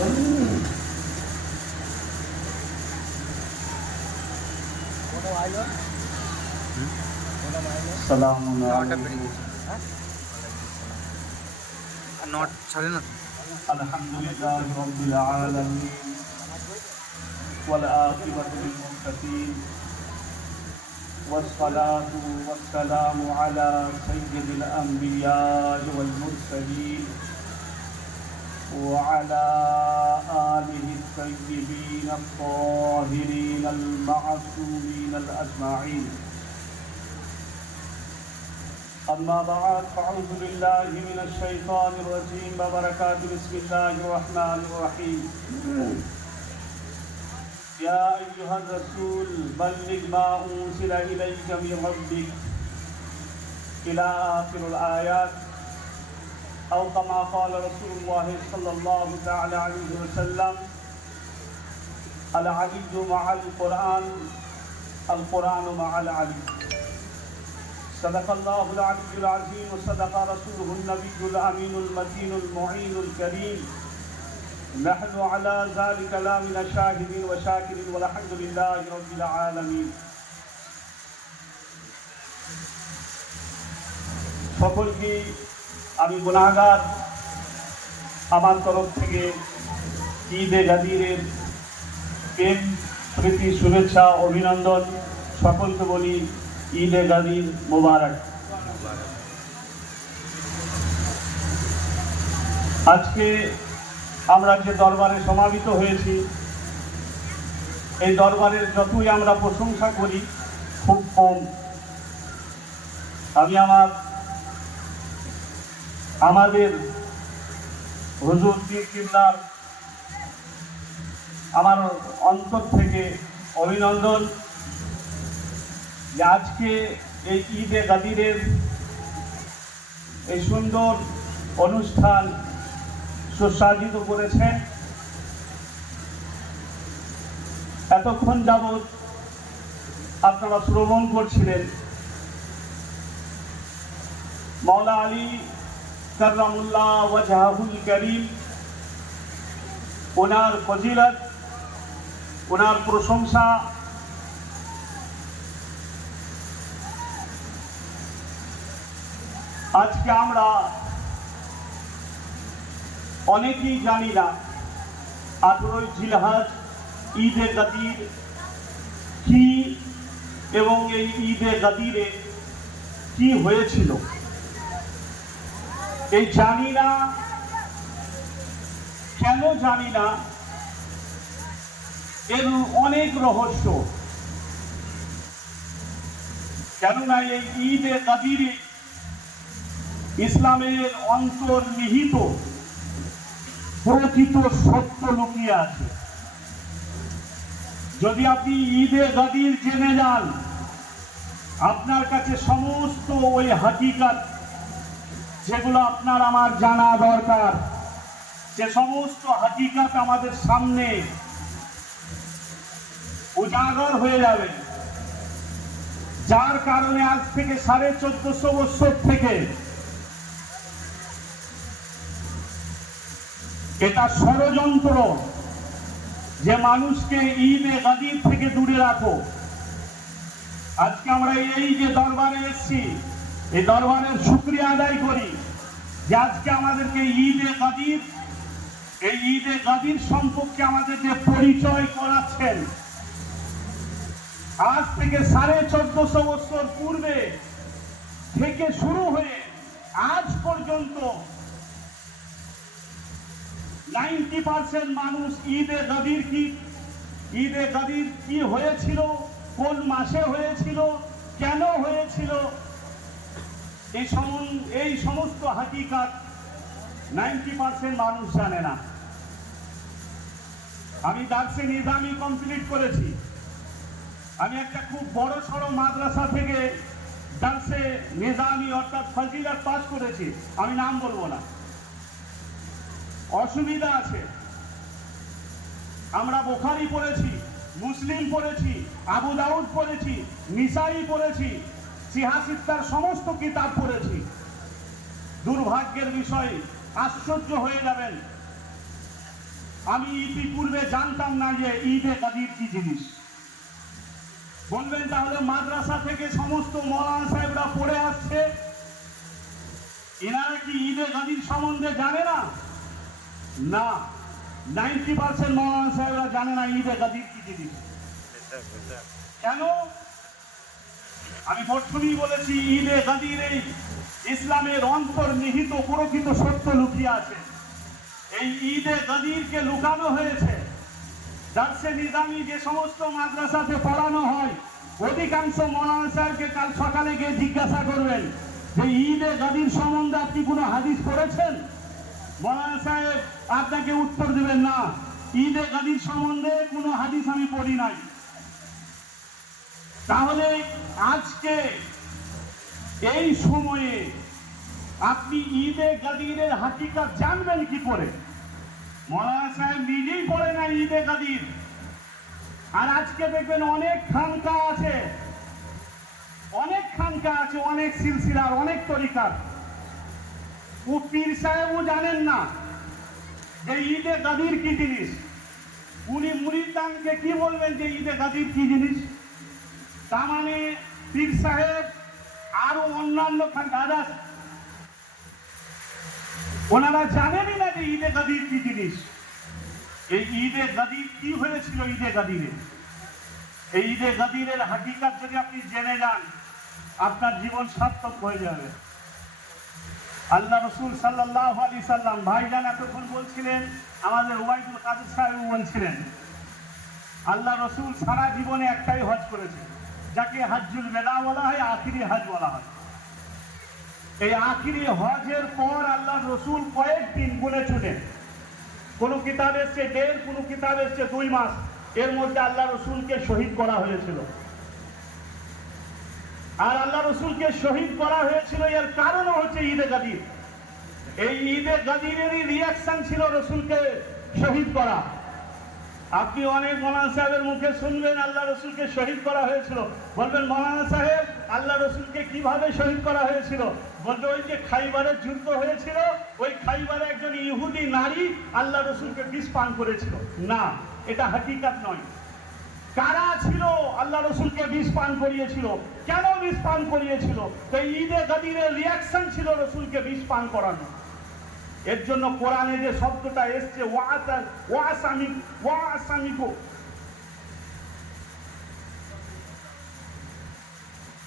আলহামদুলিল্লাহি রাব্বিল আলামিন ওয়াল আকিবাতু লিল মুত্তাকিন والصلاة والسلام على سيد الأنبياء والمرسلين وعلى آله الطيبين الطاهرين المعصومين الأجمعين. أما بعد فأعوذ بالله من الشيطان الرجيم وبركاته. بسم الله الرحمن الرحيم. يا أيها الرسول بلغ ما أنزل إليك من ربك إلى آخر الآيات، أو كما قال رسول الله صلى الله تعالى عليه وسلم: العلي مع القرآن، القرآن مع العلي. صدق الله العلي العظيم وصدق رسوله النبي الأمين المتين المعين الكريم. نحن على ذلك لا من الشاهدين وشاكرين والحمد لله رب العالمين. সকলকে আমি গুনাহগার, আমার তরফ থেকে ঈদে গাদিরের প্রেম প্রীতি শুভেচ্ছা অভিনন্দন। সকলকে বলি ঈদে গাদির মোবারক। আজকে আমরা যে দরবারে সমাবেত হয়েছি, এই দরবারের যতই আমরা প্রশংসা করি খুব কম। আমি আমাদের হুজুর পীর কিবলার আমার অন্তর থেকে অভিনন্দন যে আজকে এই ঈদে গাদিরের এই সুন্দর অনুষ্ঠান সুসাজিত করেছেন। এতক্ষণ যাবৎ আপনারা শ্রবণ করছিলেন মাওলা আলী কাররামুল্লাহ ওয়াজহাহুল কারীম, ওনার ফজিলত, ওনার প্রশংসা। আজকে আমরা অনেকেই জানি না 18 জিলহজ ঈদে গাদির কি এবং এই ঈদে গাদিরে কি হয়েছিল এই জানি না। কেন জানি না, এর অনেক রহস্য। কেননা এই ঈদে গাদিরে ইসলামের অন্তর্নিহিত প্রকৃত সত্য লুকিয়ে আছে। যদি আপনি ঈদে গাদির জেনে যান, আপনার কাছে সমস্ত ওই হাকিকত যেগুলো আপনার আমার জানা দরকার, যে সমস্ত হাকিকত আমাদের সামনে উজাগর হয়ে যাবে। যার কারণে আজ থেকে 1450 বছর থেকে এটা ষড়যন্ত্র যে মানুষকে ঈদে গাদির থেকে দূরে রাখো। আজকে আমরা এই যে দরবারে এসেছি, এই দরবারের শুকরিয়া আদায় করি যে আজকে আমাদেরকে ঈদে গাদির সম্পর্কে আমাদের যে পরিচয় করাচ্ছেন। আজ থেকে 1450 বছর পূর্বে থেকে শুরু হয়ে আজ পর্যন্ত 90% মানুষ ঈদে গাদির কি হয়েছিল, কোন মাসে হয়েছিল, কেন হয়েছিল, এই সমস্ত হাকিকত 90% মানুষ জানে না। আমি দার্সে নিজামি কমপ্লিট করেছি। আমি একটা খুব বড় সড়ো মাদ্রাসা থেকে দার্সে নিজামি অর্থাৎ ফজিলত পাস করেছি। আমি নাম বলবো না, অসুবিধা আছে। আমরা বুখারী পড়েছি, মুসলিম পড়েছি, আবু দাউদ পড়েছি, নিসাই পড়েছি, সিহাসিত্তার সমস্ত কিতাব পড়েছি। দুর্ভাগ্যের বিষয়, আশ্চর্য হয়ে যাবেন, আমি ইতিপূর্বে জানতাম না যে ঈদে গাদির কি জিনিস। বলবেন তাহলে মাদ্রাসা থেকে সমস্ত মৌলানা সাহেবরা পড়ে আসছে, এনারা কি ঈদে গাদির সম্বন্ধে জানে না? না, 90% মৌলানা সাহেবরা জানে না ঈদে গাদির কি জিনিস। কেন? আমি প্রথমেই বলেছি, ঈদে গাদির এই ইসলামের অন্তর্নিহিত প্রকৃত সত্য লুকিয়ে আছে। এই ঈদে গাদিরকে লুকানো হয়েছে। দার্সে নিজামি যে সমস্ত মাদ্রাসাতে পড়ানো হয়, অধিকাংশ মৌলানা সাহেবকে কাল সকালে গিয়ে জিজ্ঞাসা করবেন যে ঈদে গাদির সম্বন্ধে আপনি কোনো হাদিস পড়েছেন? মৌলানা সাহেব আপনাকে উত্তর দেবেন না, ঈদে গাদির সম্বন্ধে কোনো হাদিস আমি পড়ি নাই। তাহলে আজকে এই সময়ে আপনি ঈদে গাদিরের হাকিকত জানবেন কি করে? মৌলানা সাহেব নিজেই পড়ে না ঈদে গাদির। আর আজকে দেখবেন অনেক খানকা আছে, অনেক সিলসিলার, অনেক তরিকার পীর সাহেবও জানেন না যে ঈদে গাদির কি জিনিস। উনি মুরিদানকে কি বলবেন যে ঈদে গাদির কি জিনিস? তার মানে পীর সাহেব আরো অন্যান্য খানকা ওনারা জানেনই না যে ঈদে গাদির কি জিনিস। এই ঈদে গাদির কি হয়েছিল? ঈদে গাদিরে, এই ঈদে গাদিরের হাকিকত যদি আপনি জেনে যান, আপনার জীবন সার্থক হয়ে যাবে। আল্লাহ রসুল সাল্লাল্লাহু আলাইহি সাল্লাম, ভাইজান এতক্ষণ বলছিলেন, আমাদের ওবায়দুল কাদের সাহেব বলছিলেন, আল্লাহ রসুল সারা জীবনে একটাই হজ করেছে, যাকে হজ্জুল বেদা বলা হয়, আখিরি হজ বলা হয়। এই আখিরি হজের পর আল্লাহ রসুল কয়েকদিন গুনে চুনে, কোন কিতাব এসছে 1.5, কোন কিতাব এসছে 2 মাস, এর মধ্যে আল্লাহ রসুলকে শহীদ করা হয়েছিল। আর আল্লাহ রসুলকে শহীদ করা হয়েছিল এর কারণও হচ্ছে ঈদে গাদির। এই ঈদে গাদিরেরই রিয়াকশন ছিল রসুলকে শহীদ করা। আপনি অনেক মৌলানা সাহেবের মুখে শুনবেন আল্লাহ রসুলকে শহীদ করা হয়েছিল, বলবেন মৌলানা সাহেব আল্লাহ রসুলকে কিভাবে শহীদ করা হয়েছিল? বলবে ওই যে খাইবারের যুদ্ধ হয়েছিল, ওই খাইবারে একজন ইহুদি নারী আল্লাহ রসুলকে বিষ পান করেছিল। না, এটা হাকিকত নয়। কারা ছিল আল্লাহ রসুলকে বিষ পান করিয়েছিল? কেন বিষ পান করিয়েছিল? তো ঈদে গাদিরের রিয়াকশন ছিল রসুলকে বিষ পান করানো। এর জন্য কোরআনে যে শব্দটা এসছে ওয়াসামিকো,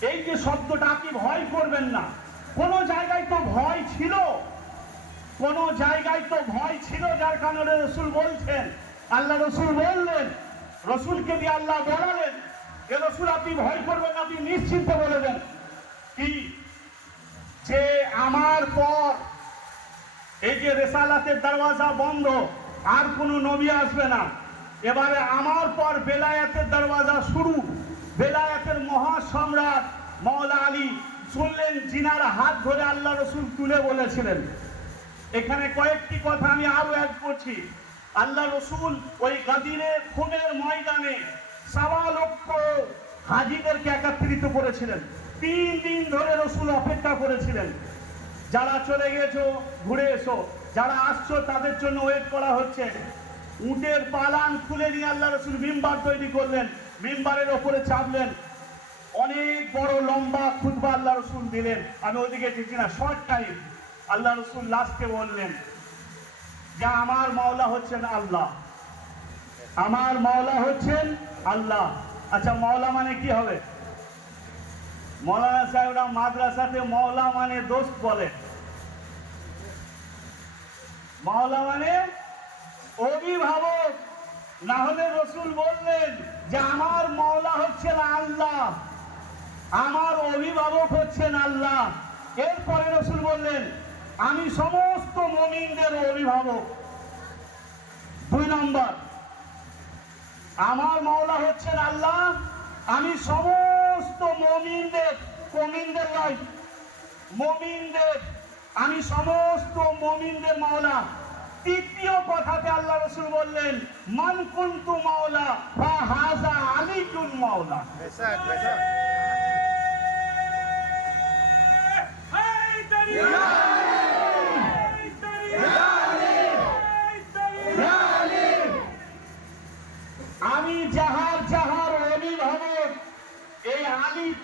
এই যে শব্দটা, আপনি ভয় করবেন না। কোন জায়গায় তো ভয় ছিল, কোন জায়গায় তো ভয় ছিল, যার কারণে রসুল বলছেন, আল্লাহ রসুল বললেন, রসুলকে দিয়ে আল্লাহ বলালেন, এ রসুল আপনি ভয় করবেন না, আপনি নিশ্চিন্তে বলে দেন কি, যে আমার পর এই যে রেসালাতের দরওয়াজা বন্ধ, আর কোন নবী আসবে না, এবারে আমার পর বেলায়েতের দরওয়াজা শুরু। বেলায়েতের মহাসম্রাট মওলা আলী শুনলেন, জিনার হাত ধরে আল্লাহ রসুল তুলে বলেছিলেন। এখানে কয়েকটি কথা আমি আরো অ্যাড করছি। আল্লাহ রসুল ওই গাদিরের খুনের ময়দানে 1.25 লক্ষ হাজিদেরকে একত্রিত করেছিলেন। 3 দিন ধরে রসুল অপেক্ষা করেছিলেন, যারা চলে গেছো ঘুরে এসো, যারা আসছো তাদের জন্য ওয়েট করা হচ্ছে। উটের পালান খুলে নিয়ে আল্লাহ রসুল মিম্বার তৈরি করলেন, মিম্বারের ওপরে চাপলেন, অনেক বড় লম্বা খুতবা আল্লাহ রসুল দিলেন। আমি ওদিকে দেখছি না, শর্ট টাইম। আল্লাহ রসুল লাস্টে বললেন যে আমার মাওলা হচ্ছেন আল্লাহ, আমার মাওলা হচ্ছেন আল্লাহ। আচ্ছা, মাওলা মানে কি হবে? মৌলানা সাহেবরা মাদ্রাসাতে মাওলা মানে দোস্ত বলে, মাওলা মানে অভিভাবক। না হলে রসুল বললেন যে আমার মাওলা হচ্ছেন আল্লাহ, আমার অভিভাবক হচ্ছেন আল্লাহ। এরপরে রসুল বললেন আমি সমস্ত মুমিনদের অভিভাবক। 2 নম্বর, আমার মাওলা হচ্ছেন আল্লাহ, আমি সমস্ত মুমিনদের, মুমিনদের নয়, মুমিনদের, আমি সমস্ত মুমিনদের মাওলা। তৃতীয় কথাতে আল্লাহ রসুল বললেন মান কুনতু মাওলা ফাহাযা আলীকুন মাওলা।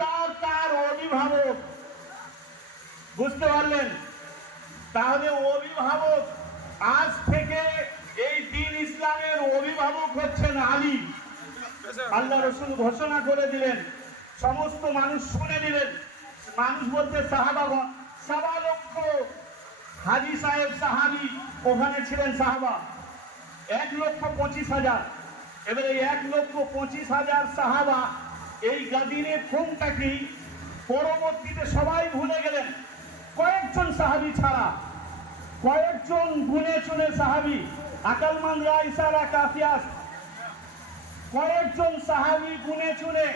তার তার অভিভাবক। বুঝতে পারলেন? তাহলে অভিভাবক, আজ থেকে এই দ্বীন ইসলামের অভিভাবক হচ্ছেন আলী। আল্লাহ রসুল ঘোষণা করে দিলেন, সমস্ত মানুষ শুনে নিলেন। মানুষ বলতে সাহাবাগণ, ১.৫ লক্ষ হাজী সাহেব সাহাবী ওখানে ছিলেন সাহাবা, ১,২৫,০০০। এবারে ১,২৫,০০০ সাহাবা এই গাদিনের খুনটাকে পরবর্তীতে সবাই ভুলে গেলেন, কয়েকজন সাহাবী ছাড়া। কয়েকজন গুনে চুনে সাহাবী, আকালমান রাইসারা কাফিয়াস, কয়েকজন সাহাবী গুনে চুনে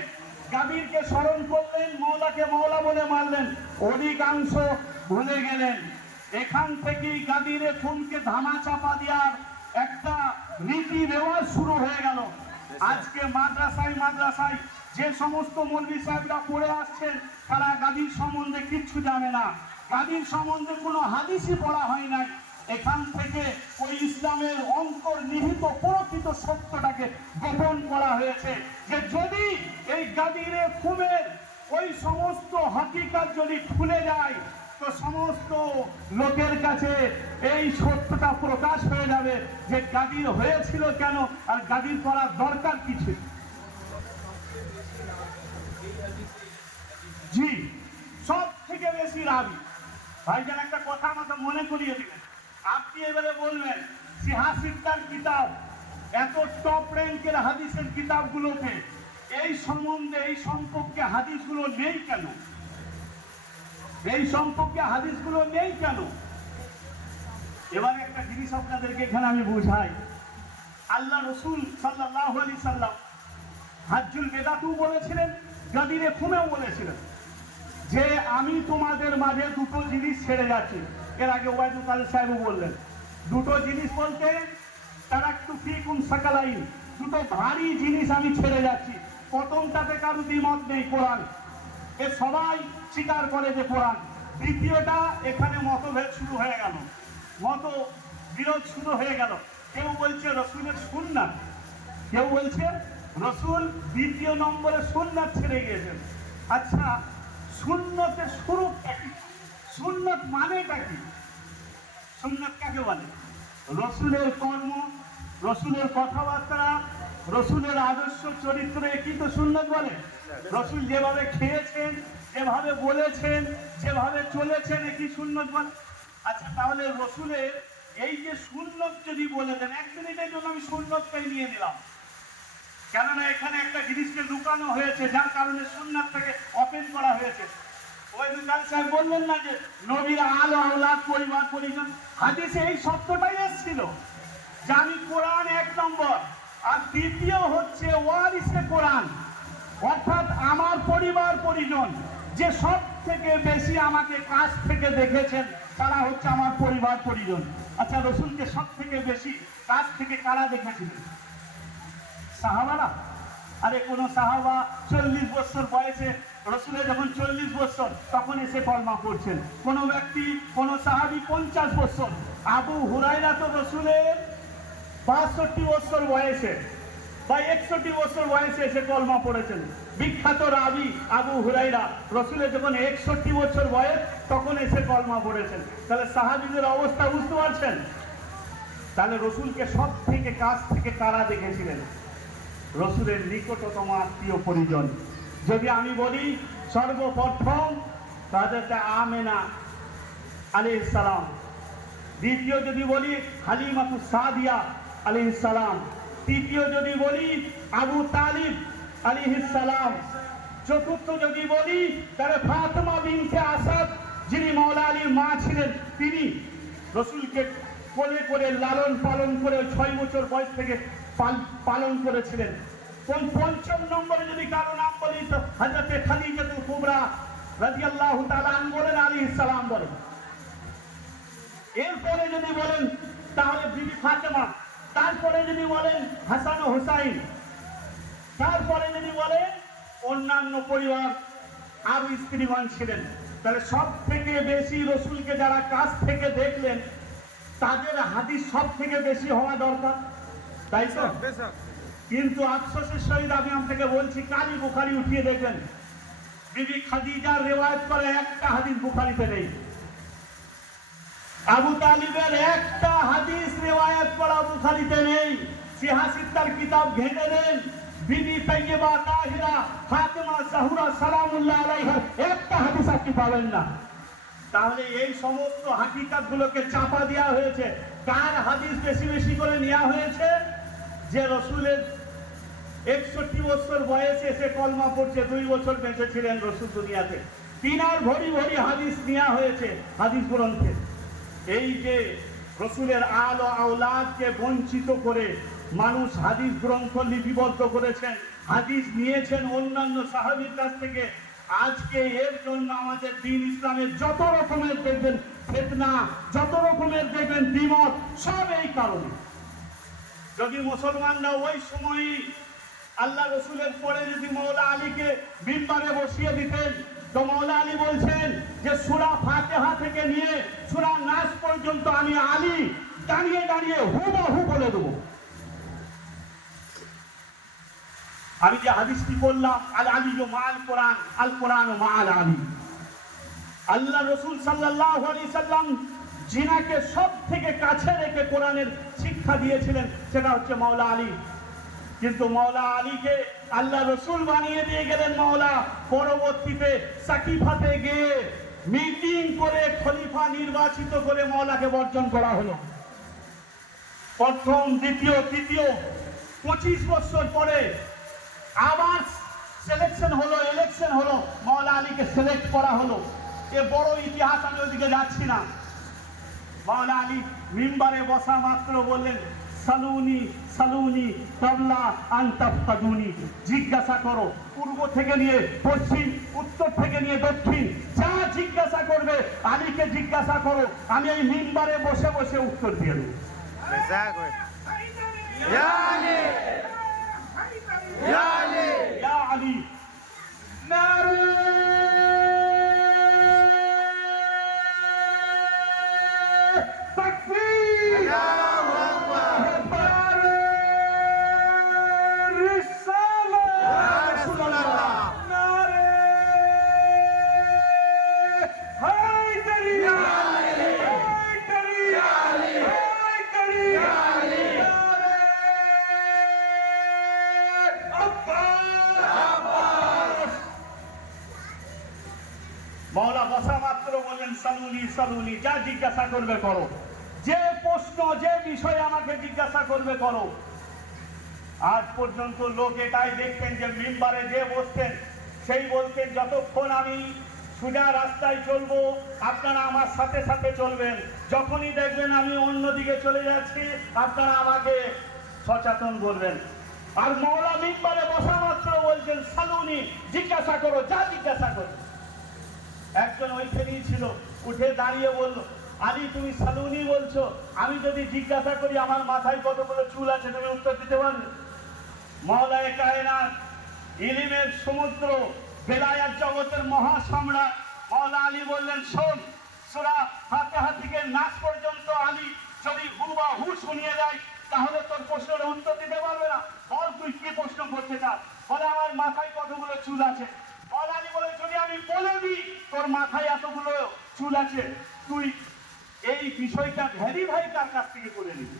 গাদিরকে স্মরণ করলেন, মওলাকে মওলা বলে মানলেন, অধিকাংশ ভুলে গেলেন। এখান থেকেই গাদিরে খুনকে ধামাচাপা দেওয়ার একটা নীতি রেওয়াজ শুরু হয়ে গেল। আজকে মাদ্রাসায় মাদ্রাসায় যে সমস্ত মৌলভী সাহেবরা পড়ে আসছেন, তারা গাদির সম্বন্ধে কিচ্ছু জানে না। গাদির সম্বন্ধে কোনো হাদিসই পড়া হয় নাই। এখান থেকে ওই ইসলামের অন্তর্নিহিত প্রকৃত সত্যটাকে গোপন করা হয়েছে, যে যদি এই গাদিরে খুনের ওই সমস্ত হাকিকাত যদি খুলে যায়, তো সমস্ত লোকের কাছে এই সত্যটা প্রকাশ হয়ে যাবে যে গাদির হয়েছিল কেন আর গাদির করার দরকার কি ছিল। জি, সব থেকে বেশি রাবি। ভাইজান একটা কথা আমাকে মনে করিয়ে দিলেন। আপনি এবারে বলবেন সিহাসিদ্দার কিতাব, এত টপ র্যাঙ্কের হাদিসের কিতাবগুলোতে এই সম্বন্ধে এই সম্পর্কে হাদিসগুলো নেই কেন? এই সম্পর্কে হাদিসগুলো নেই কেন? এবার একটা জিনিস আপনাদেরকে এখানে আমি বুঝাই। আল্লাহ রসুল সাল্লাল্লাহু আলাইহি সাল্লাম হাজ্জুল বেদাতেও বলেছিলেন, গাদিরে খুনেও বলেছিলেন যে আমি তোমাদের মাঝে দুটো জিনিস ছেড়ে যাচ্ছি। এর আগে ওবায়দুল কাদের সাহেবও বললেন, দুটো জিনিস বলতে তারাক্তু ফীকুম সাকালাইন, দুটো ভারী জিনিস আমি ছেড়ে যাচ্ছি। প্রথমটাতে কারো দ্বিমত নেই, কোরআন। এ সবাই স্বীকার করে যে কোরআন। দ্বিতীয়টা, এখানে মতভেদ শুরু হয়ে গেল, মত বিরোধ শুরু হয়ে গেল। কেউ বলছে রসুলের সুন্নাত, কেউ বলছে রসুল দ্বিতীয় নম্বরে সুন্নাত ছেড়ে গিয়েছেন। আচ্ছা, সুন্নতের স্বরূপটা কি? সুন্নত মানেটা কি? সুন্নত কাকে বলে? রসুলের কর্ম, রসুলের কথাবার্তা, রসুলের আদর্শ চরিত্র, একই তো সুন্নত বলে। রসুল যেভাবে খেয়েছেন, যেভাবে বলেছেন, যেভাবে চলেছেন, একই সুন্নত বলে। আচ্ছা, তাহলে রসুলের এই যে সুন্নত যদি বলে দেন, 1 মিনিটের জন্য আমি সুন্নতটাই নিয়ে নিলাম, কেননা এখানে একটা জিনিসকে লুকানো হয়েছে, যার কারণে সুন্নাতটাকে ওপেন করা হয়েছে। ওবায়দুল কাদের সাহেব বললেন না যে নবীর আলো আওলাদ পরিবার পরিজন, হাদিসে এই শব্দটাই এসেছিল যে আমি কোরআন 1 নম্বর, আর দ্বিতীয় হচ্ছে ওয়ারিসে কোরআন, অর্থাৎ আমার পরিবার পরিজন, যে সব থেকে বেশি আমাকে কাছ থেকে দেখেছেন তারা হচ্ছে আমার পরিবার পরিজন। আচ্ছা, রসুলকে সব থেকে বেশি কাছ থেকে কারা দেখেছিলেন? সাহাবারা। আরে কোন সাহাবা 40 বছর বয়সে, রসুলের যখন 40 বছর তখন এসে কলমা পড়ছেন। কোন ব্যক্তি, কোন সাহাবী 50 বছর। আবু হুরায়রা তো রসুলের 62 বছর বয়সে বা 61 বছর বয়সে এসে কলমা পড়েছেন। বিখ্যাত রাবী আবু হুরায়রা রসুলের যখন 61 বছর বয়স তখন এসে কলমা পড়েছেন। তাহলে সাহাবীদের অবস্থা বুঝতে পারছেন? তাহলে রসুলকে সব থেকে কাছ থেকে কারা দেখেছিলেন? রসুলের নিকটতম আত্মীয় পরিজন। যদি আমি বলি সর্বপ্রথম হযরত আমেনা আলাইহিস সালাম, দ্বিতীয় যদি বলি হালিমাতুস সাদিয়া আলাইহিস সালাম, তৃতীয় যদি বলি আবু তালিব আলাইহিস সালাম, চতুর্থ যদি বলি তাহলে ফাতেমা বিনতে আসাদ, যিনি মাওলা আলীর মা ছিলেন, তিনি রসুলকে কোলে করে লালন পালন করে 6 বছর বয়স থেকে পালন করেছিলেন। পঞ্চম নম্বরে যদি কারো নাম বলি তো হযরত খাদিজাতুল কুবরা রাদিয়াল্লাহু তাআলা আনহা আলাইহিস সালাম বলেন। এরপরে যদি বলেন তাহলে বিবি ফাতেমা, তারপরে যদি বলেন হাসান ও হুসাইন, তারপরে যদি বলেন অন্যান্য পরিবার আরো স্ত্রীগণ ছিলেন। তাহলে সব থেকে বেশি রসুলকে যারা কাছ থেকে দেখলেন তাদের হাদিস সব থেকে বেশি হওয়া দরকার, তাই তো? কিন্তু আফসোসের সহিত আমি আপনাকে বলছি, কালী বুখারী উঠিয়ে দেখবেন, বিবি খাদিজার রিওয়ায়াত করে একটা হাদিস বুখারীতে নেই। আবু তালিবের একটা হাদিস রিওয়ায়াত করা বুখারীতে নেই। সিহাসিত্তার কিতাব ঘেঁটে নেন, বিবি তাইয়্যিবা তাহিরা ফাতেমা জাহরা সালামুল্লাহ আলাইহা একটা হাদিস আপনি পাবেন না। তাহলে এই সমস্ত হাকিকাতগুলোকে চাপা দেওয়া হয়েছে। কার হাদিস বেশি বেশি করে নেওয়া হয়েছে? যে রসুলের 61 বছর বয়সে এসে কলমা পড়ছে, 2 বছর বেঁচে ছিলেন রসুল দুনিয়াতে, তিনার ভরি ভরি হাদিস নেওয়া হয়েছে হাদিস গ্রন্থে। এই যে রসুলের আলো আওলাদকে বঞ্চিত করে মানুষ হাদিস গ্রন্থ লিপিবদ্ধ করেছেন, হাদিস নিয়েছেন অন্যান্য সাহাবীর কাছ থেকে। আজকে এর জন্য আমাদের দ্বীন ইসলামের যত রকমের দেখবেন ফিতনা, যত রকমের দেখবেন দ্বিমত, সব এই কারণে। যদি মুসলমানরা ওই সময় আল্লাহ রসুলের পরে যদি মওলা আলীকে মিম্বারে বসিয়ে দিতেন, তো মওলা আলী বলছেন যে সূরা ফাতিহা থেকে নিয়ে সূরা নাস পর্যন্ত আমি আলী দাঁড়িয়ে দাঁড়িয়ে হুবহু বলে দেবো। আমি যে হাদিসটি বললাম, আল আলিয়্যু মাআল কোরআন, আল কোরআনু মাআল আলী। আল্লাহ রসুল সাল্লাল্লাহু আলাইহি সাল্লাম যিনাকে সব থেকে কাছে রেখে কোরআনের শিক্ষা দিয়েছিলেন সেটা হচ্ছে মওলা আলী। কিন্তু মওলা আলীকে আল্লাহ রসুল বানিয়ে দিয়ে গেলেন মওলা। পরবর্তীতে সাকিফাতে গিয়ে মিটিং করে খলিফা নির্বাচিত করে মওলাকে বর্জন করা হলো। প্রথম, দ্বিতীয়, তৃতীয় 25 বছর পরে আবার সিলেকশন হলো, ইলেকশন হলো, মওলা আলীকে সিলেক্ট করা হলো। এ বড় ইতিহাস, আমি ওইদিকে যাচ্ছি না। মওলা আলী মিম্বারে বসা মাত্র বললেন, সালুনি সালুনি কাবলা আন তাফতাদুনি, জিজ্ঞাসা করো পূর্ব থেকে নিয়ে পশ্চিম, উত্তর থেকে নিয়ে দক্ষিণ, যা জিজ্ঞাসা করবে আলীকে জিজ্ঞাসা করো, আমি এই মিম্বারে বসে বসে উত্তর দিয়ে দেবো। ইয়া আলী, নারে মওলা বসা মাত্র বললেন, সালুনি সালুনি, যা জিজ্ঞাসা করবে করো, যে প্রশ্ন যে বিষয়ে আমাকে জিজ্ঞাসা করবে করো। আজ পর্যন্ত লোক এটাই দেখতেন যে মিম্বারে যে বসতেন সেই বলতেন, যতক্ষণ আমি সোজা রাস্তায় চলবো আপনারা আমার সাথে সাথে চলবেন, যখনই দেখবেন আমি অন্যদিকে চলে যাচ্ছি আপনারা আমাকে সচেতন করবেন। আর মওলা মিম্বারে বসা মাত্র বলছেন, সালুনি, জিজ্ঞাসা করো, যা জিজ্ঞাসা করো। একজন ওইখানেই ছিল, উঠে দাঁড়িয়ে বলল, আলী তুমি সালুনি বলছো, আমি যদি জিজ্ঞাসা করি আমার মাথায় কতগুলো চুল আছে, তুমি উত্তর দিতে পারবে? মওলায়ে কায়নাত, ইলমের সমুদ্র, বেলায়াত জগতের মহাসম্রাট মওলা আলী বললেন, শোন, সূরা ফাতিহা থেকে নাস পর্যন্ত আলী যদি হুবহু শুনিয়ে দেয় তাহলে তোর প্রশ্নের উত্তর দিতে পারবে না। বল তুই কি প্রশ্ন করতে চাস? বলে আমার মাথায় কতগুলো চুল আছে। মওলা আলী বলে, যদি আমি বলে দিই তোর মাথায় এতগুলো চুল আছে, তুই এই বিষয়টা ভেরিফাই কার কাছ থেকে করে নিবি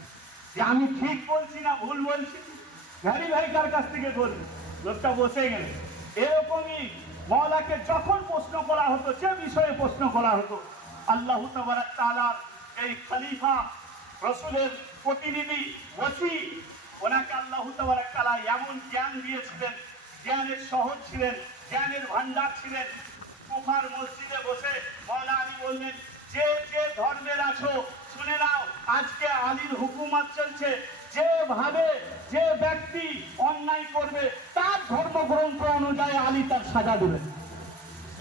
যে আমি ঠিক বলছি না ভুল বলছি? ভেরিফাই কার কাছ থেকে করবি? লোকটা বসে গেল। এরকমই মওলাকে যখন প্রশ্ন করা হতো, যে বিষয়ে প্রশ্ন করা হতো, আল্লাহ তাবারাক তাআলা এই খলিফা রসুলের প্রতিনিধি ওসি, ওনাকে আল্লাহ তাবারাক তাআলা এমন জ্ঞান দিয়েছিলেন, জ্ঞানের শহর ছিলেন, জ্ঞানের ভান্ডার ছিলেন। কুফার মসজিদে বসে মওলা আলী বললেন, যে যে ধর্মের আছো শুনে নাও, আজকে আলীর হুকুমত চলছে, যেভাবে যে ব্যক্তি অন্যায় করবে তার ধর্মগ্রন্থ অনুযায়ী আলী তার সাজা দেবেন।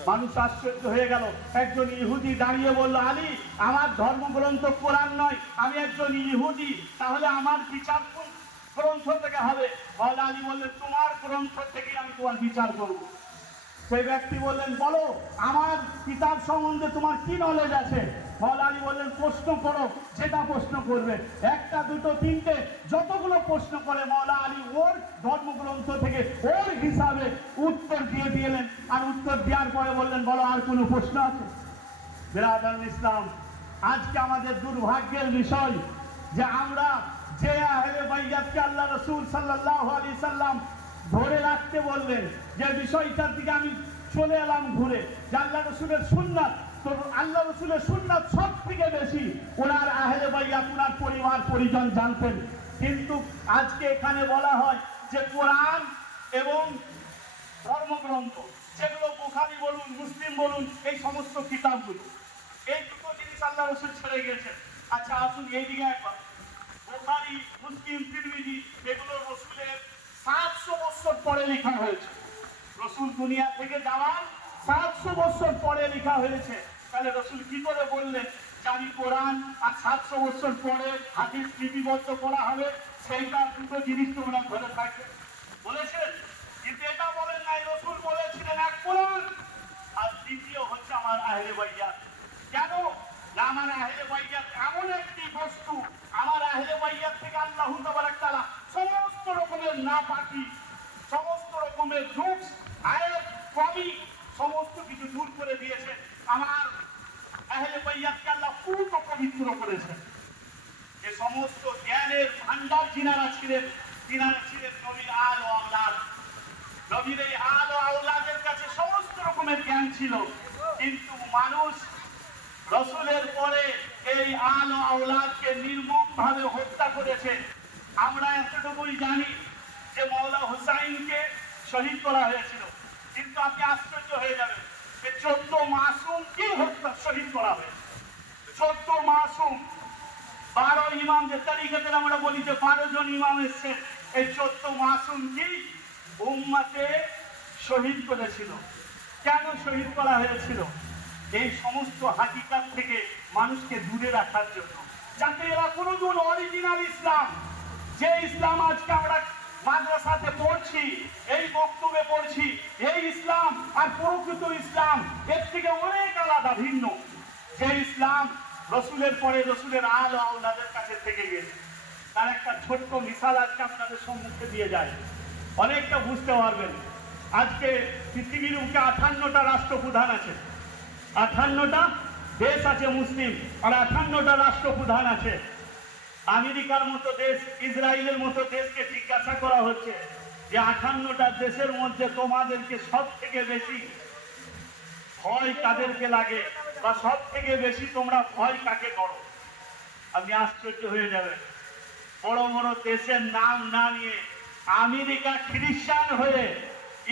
মানুষ আশ্চর্য হয়ে গেল। একজন ইহুদি দাঁড়িয়ে বলল, আলী আমার ধর্মগ্রন্থ কোরআন নয়, আমি একজন ইহুদি, তাহলে আমার বিচার কোন গ্রন্থ থেকে হবে? মওলা আলী বললেন, তোমার গ্রন্থ থেকে আমি তোমার বিচার করব। সেই ব্যক্তি বললেন, বলো আমার কিতাব সম্বন্ধে তোমার কি নলেজ আছে? মওলা আলী বললেন, প্রশ্ন করো, যেটা প্রশ্ন করবে, একটা দুটো তিনটে যতগুলো প্রশ্ন করে মওলা আলী ওর ধর্মগ্রন্থ থেকে ওর হিসাবে উত্তর দিয়ে নিয়ে এলেন, আর উত্তর দেওয়ার পরে বললেন বলো আর কোনো প্রশ্ন আছে? বিরাদরান ইসলাম, আজকে আমাদের দুর্ভাগ্যের বিষয় যে আমরা যে আহলে বাইয়াতকে আল্লাহ রাসূল সাল্লাল্লাহু আলাইহি সাল্লাম ধরে রাখতে বললেন, যে বিষয়টার দিকে আমি চলে এলাম ঘুরে, যে আল্লাহ রাসূলের সুন্নাত, তো আল্লাহ রাসূলের সুন্নাত সব থেকে বেশি ওনার আহলে বাইয়াত, ওনার পরিবার পরিজন জানতেন। কিন্তু আজকে এখানে বলা হয় যে কোরআন এবং ধর্মগ্রন্থ, যেগুলো বুখারী বলুন, মুসলিম বলুন, এই সমস্ত কিতাবগুলো, এই দুটো জিনিস আল্লাহ রাসূল ছেড়ে গেছেন। আচ্ছা আসুন এইদিকে একবার, বুখারী, মুসলিম, তিরমিজি, এগুলো রাসূলের 700 বছর পরে লেখা হয়েছে। রাসূল দুনিয়া থেকে যাওয়ার 700 বছর পরে লেখা হয়েছে। তাহলে রাসূল কি করে বললেন যে আমি কোরআন আর 700 বছর পরে হাদিস লিপিবদ্ধ করা হবে, সেইটা দুটো জিনিস তোমরা ধরে থাকবে বলেছেন? কিন্তু এটা বলেন নাই, রাসূল বলেছিলেন এক কোরআন আর দ্বিতীয় হচ্ছে আমার আহলে বাইয়াত। কেন? না, আমার আহলে বাইয়াত এমন একটি বস্তু, আমার আহলে বাইয়াত থেকে আল্লাহ তাবারাক তাআলা সমস্ত রকমের নাপাকি, সমস্ত রকমের জুক্স, আয়াত, কমি, সমস্ত কিছু দূর করে দিয়েছেন। আমার আহলে বাইয়াতকে আল্লাহ পুরো পবিত্র করেছেন। যে সমস্ত জ্ঞানের ভান্ডার যিনারা ছিলেন, তিনারা ছিলেন নবীর আল ও আওলাদ। নবীর এই আল ও আওলাদের কাছে সমস্ত রকমের জ্ঞান ছিল, কিন্তু মানুষ রাসূলের পরে এই আল ও আওলাদকে নির্মমভাবে হত্যা করেছে। আমরা এতটুকুই জানি যে মাওলা হুসাইনকে শহীদ করা হয়েছিল, কিন্তু আপনি আশ্চর্য হয়ে যাবেন যে 14 মাসুমকে হত্যা শহীদ করা হয়েছে। 14 মাসুম, 12 ইমাম, যে তারিকাতের আমরা বলি যে 12 জন ইমাম এসেছেন, এই 14 মাসুমকে উম্মতে শহীদ করেছিল। কেন শহীদ করা হয়েছিল? এই সমস্ত হাকিকাত থেকে মানুষকে দূরে রাখার জন্য, যাতে এরা কোনোদিন অরিজিনাল ইসলাম, যে ইসলাম আজকে আমরা মাদ্রাসাতে পড়ছি, এই বক্তব্যে পড়ছি, এই ইসলাম আর প্রকৃত ইসলাম এর থেকে অনেক আলাদা, ভিন্ন। যে ইসলাম রাসূলের পরে রাসূলের আল ও আওলাদের কাছে থেকে গেছে, তার একটা ছোট্ট মিসাল আজকে আপনাদের সম্মুখে দিয়ে যায়, অনেকটা বুঝতে পারবেন। আজকে পৃথিবীর বুকে 58টা রাষ্ট্রপ্রধান আছে, 58টা দেশ আছে মুসলিম, আর 58টা রাষ্ট্রপ্রধান আছে। আমেরিকার মতো দেশ, ইসরায়েলের মতো দেশকে জিজ্ঞাসা করা হচ্ছে যে 58টা দেশের মধ্যে তোমাদেরকে সব থেকে বেশি ভয় কাদেরকে লাগে, বা সব থেকে বেশি তোমরা ভয় কাকে করো? আপনি আশ্চর্য হয়ে যাবেন। বড় বড় দেশের নাম না নিয়ে আমেরিকা খ্রিস্টান হয়ে,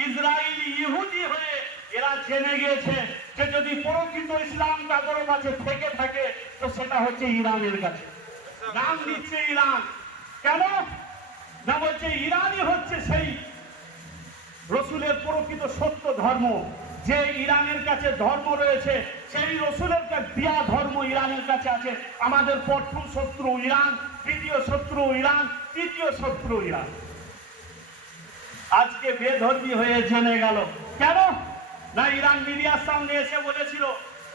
ইসরায়েল ইহুদি হয়ে এরা জেনে গিয়েছে যে যদি প্রকৃত ইসলাম কারোর কাছে থেকে থাকে তো সেটা হচ্ছে ইরানের কাছে। নাম দিচ্ছে ইরান। কেন না? বলছে ইরানই হচ্ছে সেই রাসূলের প্রকৃত সত্য ধর্ম। যে ইরানের কাছে ধর্ম রয়েছে, সেই রাসূলের দেয়া ধর্ম ইরানের কাছে আছে। আমাদের প্রথম শত্রু ইরান, দ্বিতীয় শত্রু ইরান, তৃতীয় শত্রু ইরান। আজকে বেধর্মী হয়ে জেনে গেল। কেন না? ইরান মিডিয়ার সামনে এসে বলেছিল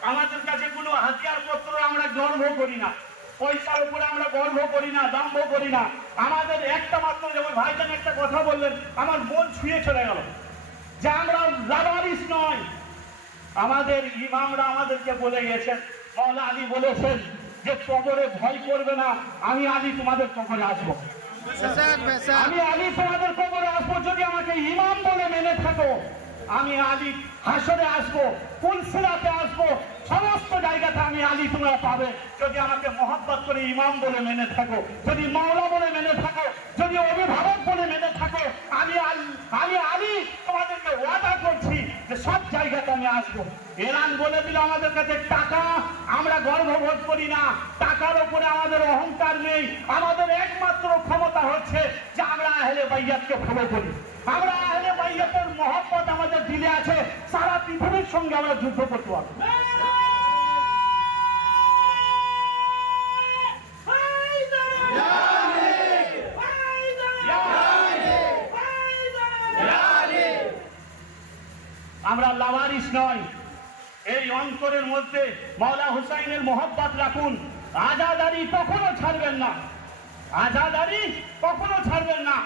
আমাদের কাছে কোনো হাতিয়ার পত্র আমরা গর্ব করি না, পয়সার উপরে আমরা গর্ব করি না, দাম্ভ করি না। আমাদের একটা মাত্র, যেমন ভাইজান একটা কথা বললেন, আমার মন ছুঁয়ে চলে গেল, যে আমরা লাবারিস নয়। আমাদের ইমামরা আমাদেরকে বলে গেছেন, মাওলা আলী বলেছেন যে কবরে ভয় করবে না, আমি আলী তোমাদের কবরে আসবো, আমি আলী তোমাদের কবরে আসবো। যদি আমাকে ইমাম বলে মেনে থাকো, আমি আলী হাসরে আসবো, পুলসিরাতে আসবো, সমস্ত জায়গাতে আমি আলী তোমরা পাবে। যদি আমাকে মহব্বত করে ইমাম বলে মেনে থাকো, যদি মাওলা বলে মেনে থাকো, যদি অভিভাবক বলে মেনে থাকো, আমি আলী তোমাদেরকে ওয়াদা করছি যে সব জায়গাতে আমি আসবো। ইরান বলে দিল আমাদের কাছে টাকা, আমরা গর্ববোধ করি না, টাকার উপরে আমাদের অহংকার নেই, আমাদের একমাত্র ক্ষমতা হচ্ছে যে আমরা আহলে বাইয়াতকে ফলো করি, আমরা আহলে বাইয়াতের মহব্বত আমাদের দিলে আছে, সারা পৃথিবীর সঙ্গে আমরা যুদ্ধ করতে পারবো। আমরা লাওয়ারিস নয়। এই অন্তরের মধ্যে মাওলা হুসাইনের মহব্বত রাখুন, আজাদারি কখনো ছাড়বেন না। আজাদারি কখনো ছাড়বেন না।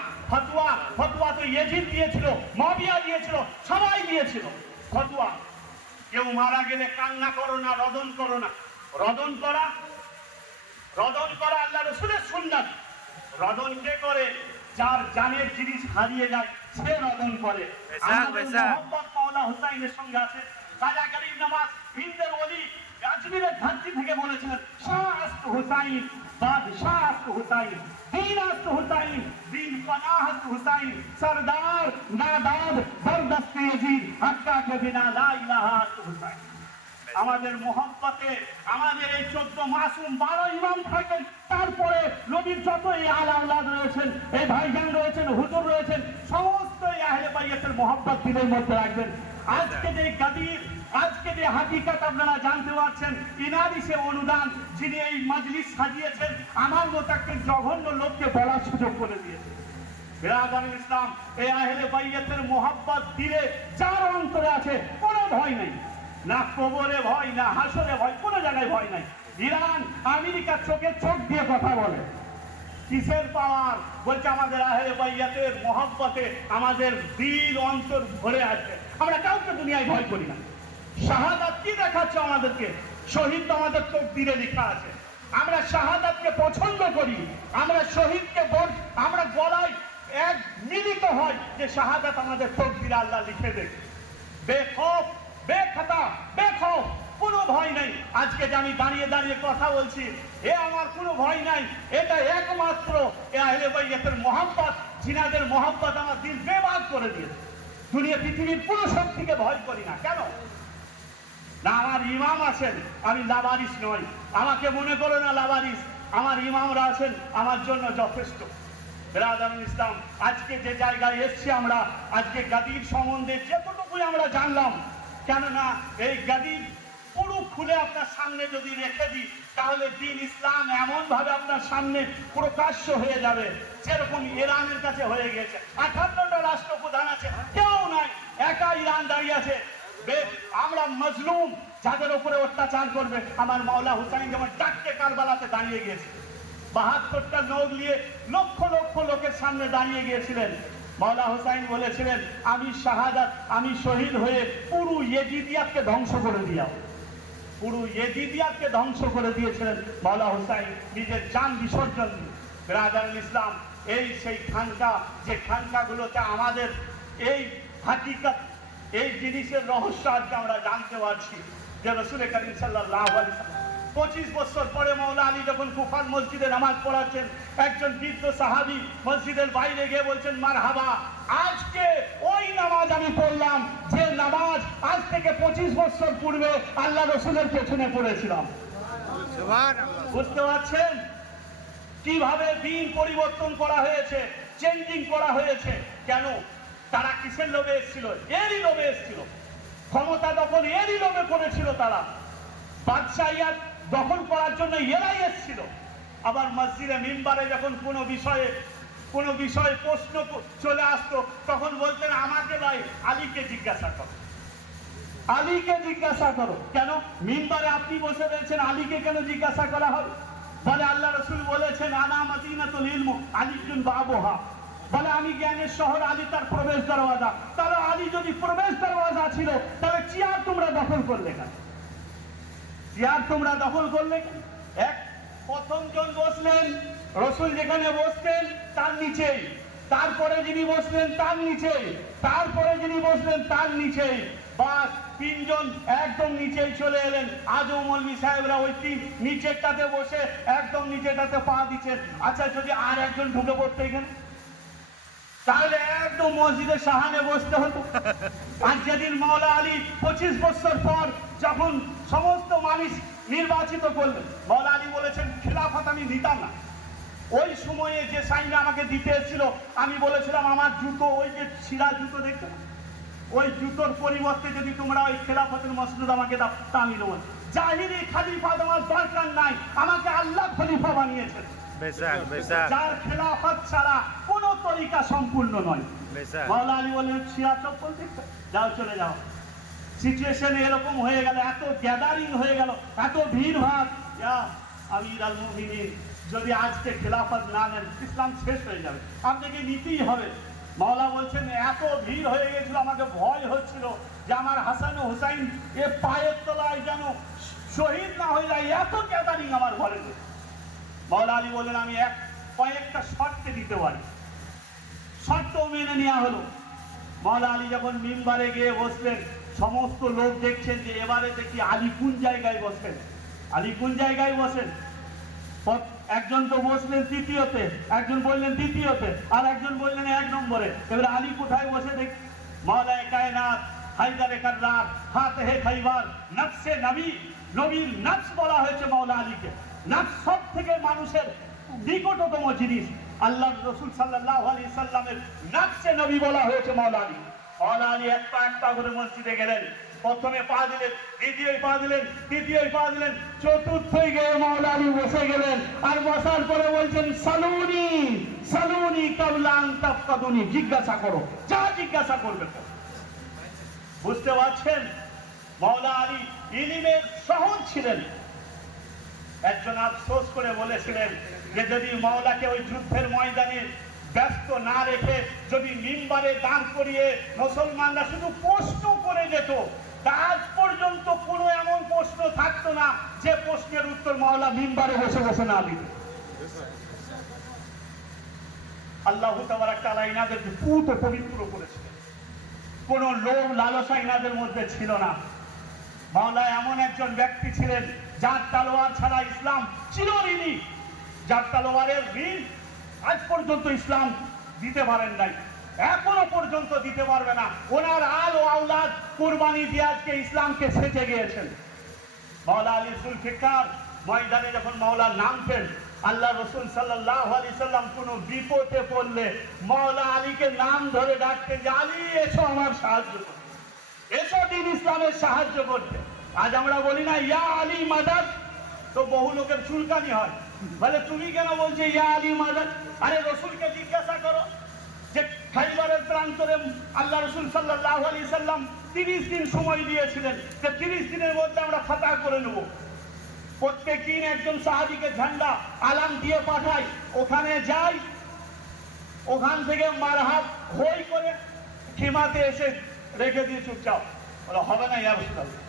ফতোয়া তো ইয়েজিদ দিয়েছিল, মুয়াবিয়া দিয়েছিল, সবাই দিয়েছিল ফতোয়া। কেউ মারা গেলে কান্না করো না, রদন করো না। রদন করা আল্লাহ রাসূলের সুন্নাত। রদন কে করে? যার জানের জিনিস হারিয়ে যায় সে রদন করে। আমাদের মোহাম্মদ মাওলা হুসাইনের সঙ্গে আছে। রাজা গরিব নওয়াজ হিন্দের ওলি আজমিরের ধরতি থেকে বলেছিলেন, শাহ আস্ত হুসাইন, বাদশাহ আস্ত হুসাইন, দীন আস্ত হুসাইন, দীন পানাহ আস্ত হুসাইন, সরদার নাদাদ বরদস্ত ইয়াজিদ, হক্কা কে বিনা লা ইলাহা আস্ত হুসাইন। আমাদের মোহাম্মতে আমাদের এই 14 মাসুম 12 ইমাম থাকেন, তারপরে নবীর যত এই আলা আওলাদ রয়েছেন, এই ভাইজান রয়েছেন, হুজুর রয়েছেন, সমস্ত এই আহলে বাইতের মোহাম্মত দিলের মধ্যে রাখবেন। আজকে যে গাদির, আজকে যে হাকিকত আপনারা জানতে পারছেন, ইনারই সে অনুদান, যিনি এই মজলিস সাজিয়েছেন, আমার মতো একটা জঘন্য লোককে বলার সুযোগ করে দিয়েছেন। বিরাদরান ইসলাম, এই আহলে বাইতের মোহাম্মত দিলে যার অন্তরে আছে কোনো ভয় নেই, না কবরে ভয়, না হাসরে ভয়, কোনো জায়গায় ভয় নাই। ইরান আমেরিকার চোখে চোখ দিয়ে কথা বলে, কিসের পাওয়ার? বলছে আমাদের আহলে বাইতের মোহাম্মতে আমাদের দিল অন্তর ভরে আছে, আমরা কাউকে দুনিয়ায় ভয় করি না। শাহাদাত কি দেখাচ্ছে আমাদেরকে? শহীদ তো আমাদের তকদিরে লেখা আছে। আমরা শাহাদাতকে পছন্দ করি, আমরা শহীদকে আমরা গলায় এক মিলিত হয় যে শাহাদাত আমাদের তকদিরে আল্লাহ লিখে দেয়। বেখৌফ, বেখতা, বেখৌফ, কোনো ভয় নাই। আজকে যে আমি দাঁড়িয়ে দাঁড়িয়ে কথা বলছি, এ আমার কোনো ভয় নাই। এটা একমাত্র এ আহলে বাইতের মোহাম্মত, জিনাদের মোহাম্মত আমার দিল বেবাক করে দিয়েছে। দুনিয়া পৃথিবীর পুরো শক্তিকে ভয় করি না। কেন না? আমার ইমাম আছেন, আমি লাবারিস নই। আমাকে মনে করো না লাবারিস, আমার ইমামরা আছেন আমার জন্য যথেষ্ট। বিরাদরান ইসলাম, আজকে যে জায়গায় এসছি আমরা, আজকে গাদির সম্বন্ধে যতটুকুই আমরা জানলাম, কেননা এই গাদির পুরো খুলে আপনার সামনে যদি রেখে দিই, তাহলে দ্বীন ইসলাম এমন ভাবে আপনার সামনে প্রকাশ্য হয়ে যাবে, যেরকম ইরানের কাছে হয়ে গেছে। 58টা রাষ্ট্রপ্রধান আছে, কেউ নাই, একা ইরান দাঁড়িয়ে আছে। আমরা মজলুম, যাদের উপরে অত্যাচার করবে, আমার মাওলা হুসাইন যেমন ডাকতে কারবালাতে দাঁড়িয়ে গিয়েছে, 72টা নখ নিয়ে লক্ষ লক্ষ লোকের সামনে দাঁড়িয়ে গিয়েছিলেন। মাওলা হুসাইন বলেছিলেন, আমি শাহাদাত, আমি শহীদ হয়ে পুরো ইয়েজিদিয়াতকে ধ্বংস করে দিলাম। পুরো ইয়েজিদিয়াতকে ধ্বংস করে দিয়েছিলেন মাওলা হুসাইন নিজের জান বিসর্জন দিয়ে। বিরাদরান ইসলাম, এই সেই খানকা, যে খানকাগুলোতে আমাদের এই হাকিকত, এই জিনিসের রহস্য আজকে আমরা জানতে পারছি, যে রাসূল করিম সাল্লাল্লাহু আলাইহি ওয়াসাল্লাম 25 বছর পরে মাওলা আলী যখন কুফার মসজিদে নামাজ পড়াচ্ছেন, একজন বৃদ্ধ সাহাবী মসজিদের বাইরে গিয়ে বলছেন, মারহাবা, আজকে ওই নামাজ আমি পড়লাম যে নামাজ আজ থেকে 25 বছর পূর্বে আল্লাহ রাসূলের পেছনে পড়েছিলাম। সুবহানাল্লাহ। বুঝতে পারছেন কিভাবে দিন পরিবর্তন করা হয়েছে, চেঞ্জিং করা হয়েছে? কেন? তারা কিসের লোভে এসেছিল? এরই লোভে এসেছিল। ক্ষমতা দখল এরই লোভে করেছিল তারা। বাদশাহিয়াত দখল করার জন্য এরাই এসেছিল। আবার মসজিদে মিম্বারে যখন কোনো বিষয়ে প্রশ্ন চলে আসতো, তখন বলতেন, আমাকে নয়, আলীকে জিজ্ঞাসা করো, আলীকে জিজ্ঞাসা করো। কেন? মিম্বারে আপনি বসে রয়েছেন, আলীকে কেন জিজ্ঞাসা করা হবে? বলে আল্লাহ রাসূল বলেছেন, আনা মাদিনাতুল ইলম আলীজুন বাবুহা, বলে আমি জ্ঞানের শহর, আলী তার প্রবেশ দরওয়াজা। তাহলে আলী যদি প্রবেশ দরওয়াজা ছিল, তাহলে চেয়ার তোমরা দখল করলে কেন? চেয়ার তোমরা দখল করলে কেন? এক প্রথম জন বসলেন, রাসূল যেখানে বসতেন তার নিচেই, তারপরে যিনি বসলেন তার নিচেই, তারপরে যিনি বসলেন তার নিচেই, বাস তিনজন একদম নিচেই চলে এলেন। আজও মৌলভী সাহেবরা ওই নিচেরটাতে বসে একদম নিচেরটাতে পা দিচ্ছেন। আচ্ছা, যদি আর একজন ঢুকে পড়তে এখানে, তাহলে একদম মসজিদের সাহানে বসতে হতো। আর যেদিন মাওলা আলী 25 বছর পর যখন সমস্ত মানুষ নির্বাচিত করলেন, মাওলা আলী বলেছেন, খেলাফত আমি নিতাম না। ওই সময়ে যে সাইন আমাকে দিতে এসেছিল, আমি বলেছিলাম আমার জুতো, ওই যে ছিঁড়া জুতো দেখতে, ওই জুতোর পরিবর্তে যদি তোমরা ওই খেলাফতের মসনদ আমাকে দাও, তা আমি নেব। জাহিরি খলিফা দেওয়ার দরকার নাই, আমাকে আল্লাহ খলিফা বানিয়েছেন। যার খেলাফত ছাড়া কোন তরিকা সম্পূর্ণ নয়। মাওলা আলী বলেন, ছিঁড়া চপ্পল দেখতে, যাও চলে যাও। সিচুয়েশন এরকম হয়ে গেল, এত গ্যাদারিং হয়ে গেল, এত ভিড় ভাড়। আমির আল মুমিনিন যদি আজকে খেলাফত না নেন ইসলাম শেষ হয়ে যাবে, আপনাকে নিতেই হবে। মাওলা বলছেন এত ভিড় হয়ে গেছিল, আমাকে ভয় হচ্ছিল যে আমার হাসান ও হুসাইন এ পায়ের তলায় যেন শহীদ না হয়ে যায়, এত গ্যাদারিং আমার ঘরে। মাওলা আলী বললেন আমি কয়েকটা শর্তে দিতে পারি। শর্ত মেনে নেওয়া হলো। মাওলা আলী যখন মিম্বারে গিয়ে বসলেন, সমস্ত লোক দেখছেন যে এবারে দেখি আলী কোন জায়গায় বসেন, আলী কোন জায়গায় বসেন। একজন তো বসলেন তৃতীয়তে, একজন বললেন দ্বিতীয়তে, আর একজন বললেন 1 নম্বরে। এবারে আলী কোথায় বসে দেখ। মাওলায়ে কায়নাত হায়দারে কাররার হাতে হে খাইবার নফসে নবী, নবীর নফস বলা হয়েছে মাওলা আলীকে। নফস সব থেকে মানুষের নিকটতম জিনিস। আল্লাহর রাসূল সাল্লাল্লাহু আলাইহি সাল্লামের নফসে নবী বলা হয়েছে মাওলা আলী। মাওলা আলী একটা একটা করে মসজিদে গেলেন। প্রথমে পা দিলেন, দ্বিতীয় পা দিলেন, তৃতীয় পা দিলেন, চতুর্থই গিয়ে মাওলা আলী বসে গেলেন। আর বসার পরে বলছেন সালুনি সালুনি কাবলা আন তাফকাদুনি, জিজ্ঞাসা করো, যা জিজ্ঞাসা করবে। বুঝতে পারছেন মাওলা আলী ইলমের শহর ছিলেন। একজন আফসোস করে বলেছিলেন যে যদি মাওলাকে ওই যুদ্ধের ময়দানে ব্যস্ত না রেখে যদি মিম্বারে দাঁড় করিয়ে মুসলমানরা শুধু প্রশ্ন করে যেত, আজ পর্যন্ত কোনো এমন প্রশ্ন থাকতো না যে প্রশ্নের উত্তর মাওলা মিম্বারে বসে বসে না দিত। আল্লাহ তাবারাক তাআলা ইনাদেরকে পুত পবিত্র করেছিলেন, কোন লোভ লালসা ইনাদের মধ্যে ছিল না। মাওলা এমন একজন ব্যক্তি ছিলেন যার তলোয়ার ছাড়া ইসলাম চিরঋণী, যার তলোয়ারের ঋণ আজ পর্যন্ত ইসলাম দিতে পারেন নাই, এখনো পর্যন্ত দিতে পারবে না। ওনার আল ও আওলাদ কুরবানি দিয়ে আজকে ইসলামকে সেজে গিয়েছেন। মাওলা আলী জুলফিকার ময়দানে যখন মাওলা নামতেন, আল্লাহ রাসূল সাল্লাল্লাহু আলাইহি সাল্লাম কোনো বিপদে পড়লে মাওলা আলীকে নাম ধরে ডাকতেন যে আলী এসো আমার সাহায্য করো, এসো দিন ইসলামের সাহায্য করতে। আজ আমরা বলি না ইয়া আলী মাদাদ, তো বহু লোকের চুলকানি হয়, বলে তুমি কেন বলছো ইয়া আলী মাদাদ? আরে রাসূলকে জিজ্ঞাসা করো যে খাইবারের প্রান্তরে আল্লাহ রাসূল সাল্লাল্লাহু আলাইহি সাল্লাম 30 দিন সময় দিয়েছিলেন যে 30 দিনের মধ্যে আমরা ফাতহ করে নেব। প্রত্যেক দিন একজন সাহাবীকে ঝান্ডা আলাম দিয়ে পাঠাই, ওখানে যাই, ওখান থেকে মারহাব হই করে খিমাতে এসে রেখে দিয়ে চুপচাপ, বলে হবে না ইয়া রাসূলুল্লাহ।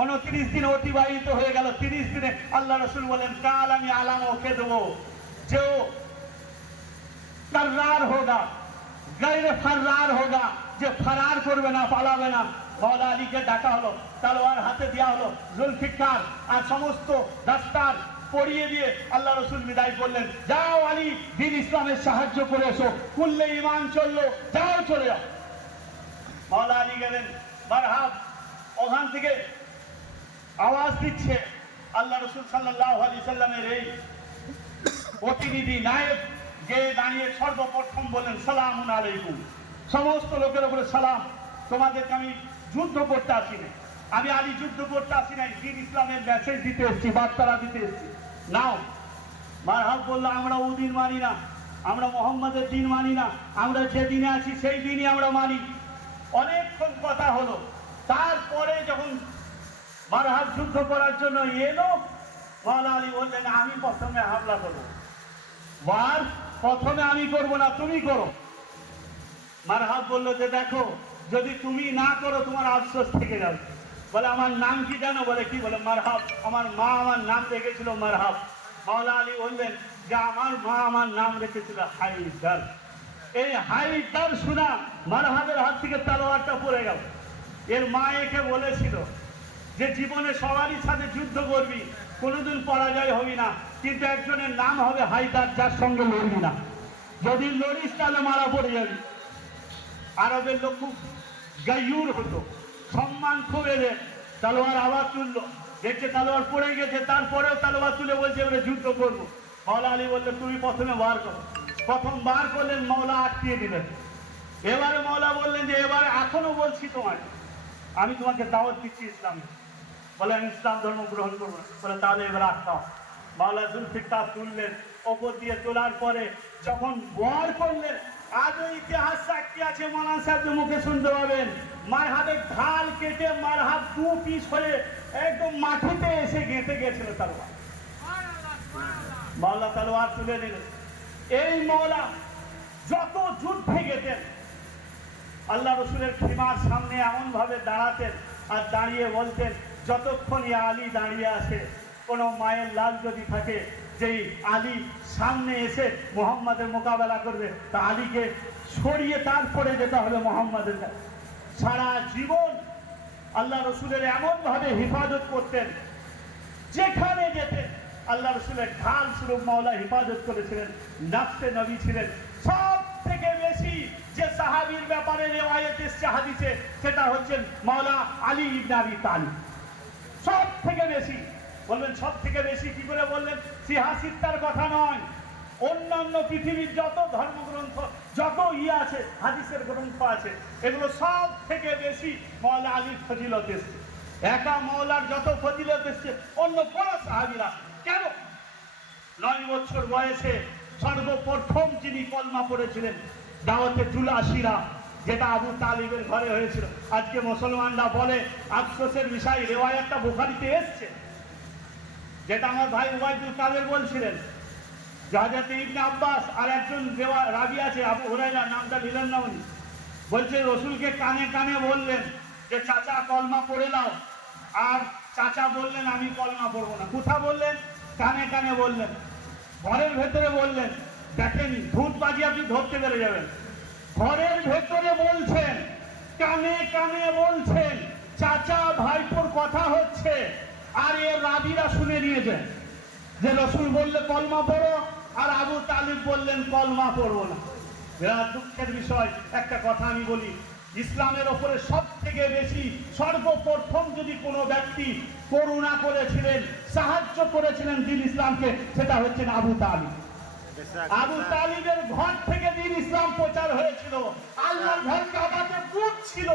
29 দিন অতিবাহিত হয়ে গেল। 30 দিনে আল্লাহ রাসূল বলেন কাল আমি আলাম ওকে দেবো যে ও कर्रार होगा, गैर फर्रार होगा, যে ফরার করবে না, পালাবে না। মাওলা আলীকে ডাকা হলো, তলোয়ার হাতে দেওয়া হলো, জুলফিকার আর সমস্ত দাস্তার পরিয়ে দিয়ে আল্লাহ রাসূল বিদায় করলেন, যাও আলী দিন ইসলামের সাহায্য করে এসো। কুল্লে ঈমান চললো, যাও চলে যাও। মাওলা আলী গেলেন মারহাব, ওখান থেকে আওয়াজ দিচ্ছে আল্লাহ রাসূল সাল্লাল্লাহু আলাইহি সাল্লামের এই প্রতিনিধি নায়েব যে দাঁড়িয়ে সর্বপ্রথম বলেন সালামুন আলাইকুম, সমস্ত লোকের উপরে সালাম, তোমাদেরকে আমি যুদ্ধ করতে আসি নাই, আমি আলী যুদ্ধ করতে আসি নাই, দিন ইসলামের মেসেজ দিতে এসেছি, বার্তারা দিতে এসেছি, নাও। মারহাব বলল আমরা ও দিন মানি না, আমরা মোহাম্মদের দিন মানি না, আমরা যে দিনে আছি সেই দিনই আমরা মানি। অনেকক্ষণ কথা হলো, তারপরে যখন মারহাব যুদ্ধ করার জন্য এলো, মাওলা আলী বললেন আমি প্রথমে হামলা করবো, ওয়ার প্রথমে আমি করবো না, তুমি করো। মারহাব বললো যে দেখো যদি তুমি না করো তোমার আফসোস থেকে যাবে। বলে আমার নাম কি জানো? বলে কি? বলে মারহাব, আমার মা আমার নাম রেখেছিল মারহাব। মাওলা আলী বললেন যে আমার মা আমার নাম রেখেছিল হায়দার। এই হায়দার শোনা মারহাবের হাত থেকে তলোয়ারটা পড়ে গেল। এর মা একে বলেছিল যে জীবনে সবারই সাথে যুদ্ধ করবি, কোনোদিন পরাজয় হবি না, কিন্তু একজনের নাম হবে হায়দার, যার সঙ্গে লড়বি না, যদি লড়িস তাহলে মারা পড়ে যাবি। আরবের লোক খুব গাইয়ুর হতো, সম্মান খুব এদের। তলোয়ার আবার তুললো, দেখছে তলোয়ার পড়ে গেছে, তারপরেও তলোয়ার তুলে বলছে এবারে যুদ্ধ করবো। মাওলা আলী বললেন তুমি প্রথমে বার করো। প্রথম বার করলেন, মাওলা আটকিয়ে দিলেন। এবারে মাওলা বললেন যে এবারে এখনো বলছি তোমাকে, আমি তোমাকে দাওয়াত দিচ্ছি ইসলামে। বলে আমি ইসলাম ধর্ম গ্রহণ করবো না। বলে তাহলে এবার আটকাও। মাওলা জুলফিকার তুললেন, ওপর দিয়ে তোলার পরে যখন বার করলেন, আজও ইতিহাস সাক্ষী আছে, মাওলানা সাহেবের মুখে শুনতে পাবেন, মারহাবের ঢাল কেটে মারহাব 2 পিস হয়ে একদম মাটিতে এসে গেঁথে গেছিল তলোয়ার। মাওলা তলোয়ার তুলে নিলেন। এই মাওলা যত যুদ্ধে গেতেন আল্লাহ রসুলের খিমার সামনে এমন ভাবে দাঁড়াতেন আর দাঁড়িয়ে বলতেন, যতক্ষণ আলী দাঁড়িয়ে আছে, কোনো মায়ের লাল যদি থাকে যেই আলী সামনে এসে মোহাম্মদের মোকাবেলা করবে, তা আলীকে সরিয়ে তারপরে যেতে হবে মোহাম্মদের কাছে। সারা জীবন আল্লাহ রসুলের এমন ভাবে হেফাজত করতেন, যেখানে যেতেন আল্লাহ রসুলের ঢাল স্বরূপ মাওলা হেফাজত করেছিলেন। নাফসে নবী ছিলেন। সব থেকে বেশি যে সাহাবীর ব্যাপারে রিওয়ায়াত এসেছে হাদিসে, সেটা হচ্ছেন মাওলা আলী ইবনে আবি তালিব। সব থেকে বেশি বলবেন, সব থেকে বেশি কি করে বললেন? সিহাসিত্তার কথা নয়, অন্যান্য পৃথিবীর যত ধর্মগ্রন্থ, যত আছে হাদিসের গ্রন্থ আছে, এগুলো সব থেকে বেশি মাওলা আলীর ফজিলত এসছে। একা মাওলার যত ফজিলত এসছে অন্য কোনো সাহাবীরা কেন? 9 বছর বয়সে সর্বপ্রথম যিনি কলমা পড়েছিলেন দাওয়াতে জুলাশিরা, যেটা আবু তালিবের ঘরে হয়েছিল। আজকে মুসলমানরা বলে, আফসোসের বিষয়, রিওয়ায়াতটা বুখারীতে এসছে, যেটা আমার ভাই উবাইদুল কাদের বলছিলেন, হযরত ইবনে আব্বাস আর একজন রাবী আছে আবু হুরায়রা, নামটা নিলেন না উনি, বলছে রসুলকে কানে কানে বললেন যে চাচা কলমা পড়ে নাও, আর চাচা বললেন আমি কলমা পড়বো না। কোথা বললেন? কানে কানে বললেন। ঘরের ভেতরে বললেন, দেখেন ধূপবাজি আপনি ধরতে পেরে যাবেন। ঘরের ভেতরে বলছেন, কানে কানে বলছেন, চাচা ভাইপোর কথা হচ্ছে, আর এর রাবীরা শুনে নিয়েছেন যে রসুল বললে কলমা পড়ো, আর আবু তালিব বললেন কলমা পড়বো না। বিরাট দুঃখের বিষয়। একটা কথা আমি বলি, ইসলামের ওপরে সব থেকে বেশি সর্বপ্রথম যদি কোনো ব্যক্তি করুণা করেছিলেন, সাহায্য করেছিলেন দিন ইসলামকে, সেটা হচ্ছেন আবু তালিব। আবু তালিবের ঘর থেকে দিন ইসলাম প্রচার হয়েছিল। আল্লাহর ঘর কাবাতে বুত ছিল,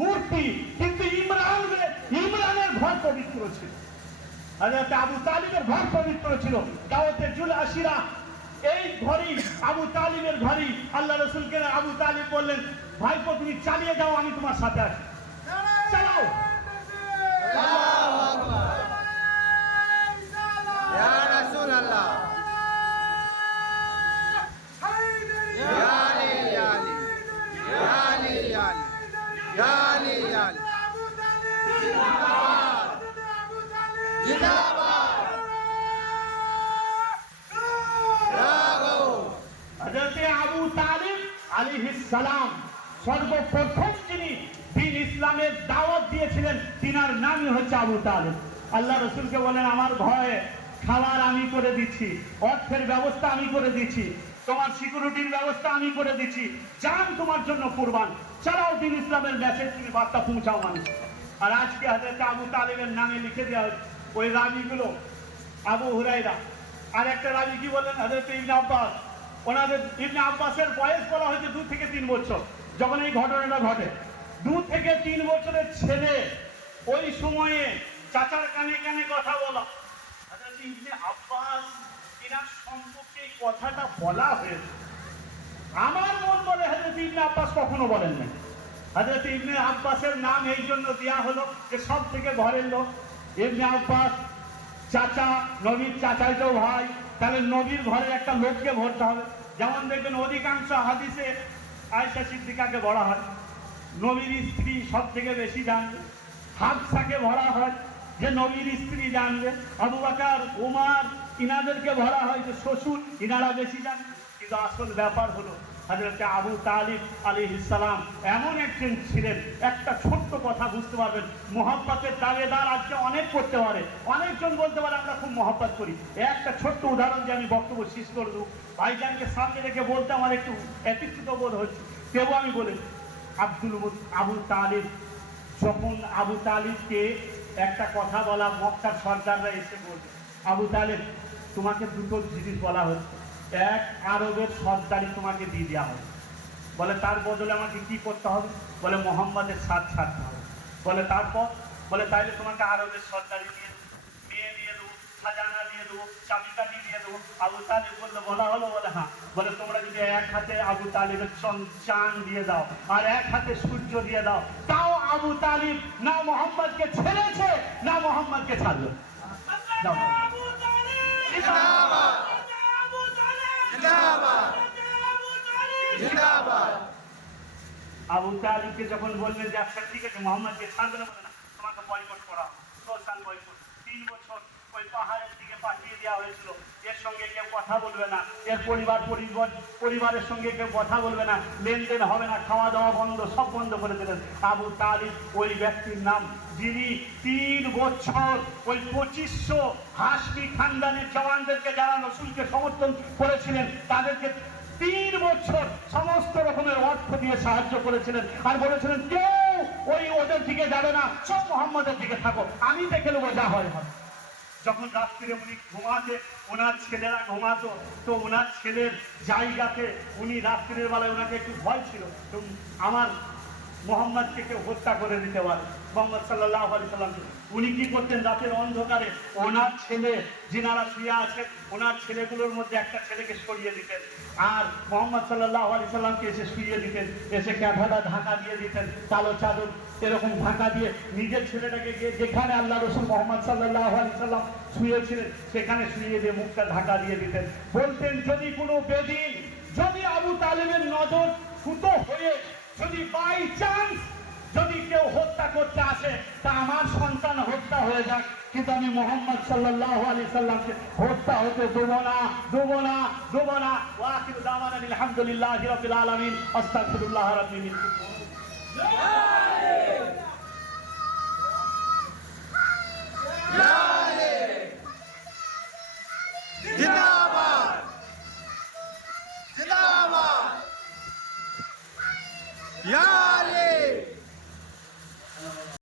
মূর্তি, কিন্তু ইমরানের ঘর পবিত্র ছিল। হযরত আবু তালিবের ঘর পবিত্র ছিল। দাওয়াতে জুলাশিরা, এই ঘরেই আবু তালিবের ঘরেই আল্লাহ রসুলকে আবু তালিব বললেন, ভাইপো তুমি চালিয়ে যাও, আমি তোমার সাথে আছি, চালাও। আল্লাহু আকবার, ইয়া রাসূলুল্লাহ, ইয়া আলী, ইয়া আলী, ইয়া আলী, ইয়া আলী, ইয়া আলী, ইয়া আলী, জিন্দাবাদ, জিন্দাবাদ। হযরতে আবু তালিব আলাইহিস সালাম সর্বপ্রথম যিনি দিন ইসলামের দাওয়াত দিয়েছিলেন, তিনার নামই হচ্ছে আবু তালিব। আল্লাহ রসুলকে বলেন, আমার ভয়ে খাবার আমি করে দিচ্ছি, অর্থের ব্যবস্থা আমি করে দিচ্ছি, তোমার সিকিউরিটির ব্যবস্থা আমি করে দিচ্ছি, জান তোমার জন্য কুরবান, চালাও দিন ইসলামের মেসেজ, তুমি বার্তা পৌঁছাও মানুষ। আর আজকে হযরত আবু তালিবের নামে লিখে দেওয়া হচ্ছে ওই রাবীগুলো, আবু হুরায়রা। আর একটা রাবী কি বললেন? হযরত ইবনে আব্বাস। ওনাদের ইবনে আব্বাসের বয়স বলা হয়েছে 2 থেকে 3 বছর যখন এই ঘটনাটা ঘটে। 2 থেকে 3 বছরের ছেলে ওই সময়ে চাচার কানে কানে কথা বলা। হযরত ইবনে আব্বাস এনার সম্পর্কে এই কথাটা বলা হয়েছে। আমার মন বলে হযরত ইবনে আব্বাস কখনো বলেন না। হযরত ইবনে আব্বাসের নাম এই জন্য দেওয়া হলো যে সব থেকে ঘরের লোক। ইবনে আব্বাস চাচা, নবীর চাচাইতো ভাই, তাহলে নবীর ঘরের একটা লোককে ভরতে হবে। যেমন দেখবেন অধিকাংশ হাদিসে আয়েশা সিদ্দিকাকে বলা হয়, নবীর স্ত্রী সব থেকে বেশি জানবে। হাফসাকে বলা হয় যে নবীর স্ত্রী জানবে। আবু বকর, ওমর, ইনাদেরকে বলা হয় যে শ্বশুর, ইনারা বেশি জানবে। কিন্তু আসল ব্যাপার হলো হযরত আবু তালিব আলাইহিস সালাম এমন একজন ছিলেন, একটা ছোট্ট কথা বুঝতে পারবেন, মোহাব্বতের দাবিদার আজকে অনেক করতে পারে, অনেকজন বলতে পারে আমরা খুব মোহাব্বত করি। একটা ছোট্ট উদাহরণ দিয়ে আমি বক্তব্য শেষ করে দেবো। ভাইজানকে সামনে রেখে বলতে আমার একটু এতিকৃত বোধ হচ্ছে, তবু আমি বলি, আবু তালিব যখন আবু তালিবকে একটা কথা বলা, মক্কার সর্দাররা এসে বলবে, আবু তালিব তোমাকে দুটো জিনিস বলা হচ্ছে, এক আরবের সর্দারি তোমাকে দিয়ে দেওয়া হবে, বলে তার বদলে আমাকে কি করতে হবে? বলে মোহাম্মদের সাথ ছাড়তে হবে। বলে তারপর? বলে তাইলে তোমাকে আরবের সর্দারি দিয়ে দেবো, মেয়ে দিয়ে দেবো, খাজানা দিয়ে দেবো, চাবিকাঠি দিয়ে দেবো। আবু তালিব বললে বলা হলো? বলে হ্যাঁ। বলে তোমরা যদি এক হাতে আবু তালিবের চাঁদ দিয়ে দাও আর এক হাতে সূর্য দিয়ে দাও, তাও আবু তালিব না মোহাম্মদকে ছেড়েছে না মোহাম্মদকে ছাড়লো। জিন্দাবাদ জিন্দাবাদ। আবু তালিবকে যখন বললেন যে আচ্ছা ঠিক আছে মোহাম্মদকে ছাড়বে না, বলে না, তোমাকে বয়কট করা, সোশ্যাল বয়কট। 3 বছর ওই পাহাড়ের দিকে পাঠিয়ে দেওয়া হয়েছিল, এর সঙ্গে কেউ কথা বলবে না, এর পরিবারের সঙ্গে কেউ কথা বলবে না, লেনদেন হবে না, খাওয়া দাওয়া বন্ধ, সব বন্ধ করে দিলেন। আবু তালিব ওই ব্যক্তির নাম যিনি 3 বছর ওই 2500 হাসমি খানদানের জওয়ানদেরকে যারা রসুলকে সমর্থন করেছিলেন তাদেরকে 3 বছর সমস্ত রকমের অর্থ দিয়ে সাহায্য করেছিলেন, আর বলেছিলেন কেউ ওই ওদের দিকে যাবে না, সব মোহাম্মদের দিকে থাকো, আমি দেখে নেবো যা হয় হবে। যখন রাত্রিরে উনি ঘুমাতে, ওনার ছেলেরা ঘুমাতো, তো ওনার ছেলের জায়গাতে উনি রাত্রির বেলায় ওনাকে একটু ভয় ছিল, তো আমার মোহাম্মদকে কেউ হত্যা করে দিতে পারে, মোহাম্মদ সাল্লাল্লাহু আলাইহি সাল্লামকে। উনি কি করতেন, রাতের অন্ধকারে ওনার ছেলে যিনারা শুয়ে আছেন ওনার ছেলেগুলোর মধ্যে একটা ছেলেকে সরিয়ে দিতেন, আর মোহাম্মদ সাল্লাল্লাহু আলাইহি সাল্লামকে এসে শুইয়ে দিতেন, এসে ক্যাঁথাটা ঢাকা দিয়ে দিতেন, কালো চাদর এরকম ঢাকা দিয়ে নিজের ছেলেটাকে গিয়ে যেখানে আল্লাহ রসুল মোহাম্মদ সাল্লাল্লাহু আলাইহি সাল্লাম শুয়েছিলেন সেখানে শুয়ে দিয়ে মুখটা ঢাকা দিয়ে দিতেন। বলতেন যদি কোনো বেদিন, যদি আবু তালেবের নজর ফুটো হয়ে যদি বাই চান্স যদি কেউ হত্যা করতে আসে তা আমার সন্তান হত্যা হয়ে যাক, কিন্তু আমি মোহাম্মদ সাল্লাল্লাহু আলাইহি সাল্লামকে হত্যা হতে দেব না, দেব না, দেব না। ওয়া আখিরু দাওয়ানা আলহামদুলিল্লাহি রাব্বিল আলামিন, আস্তাগফিরুল্লাহ রাব্বি মিন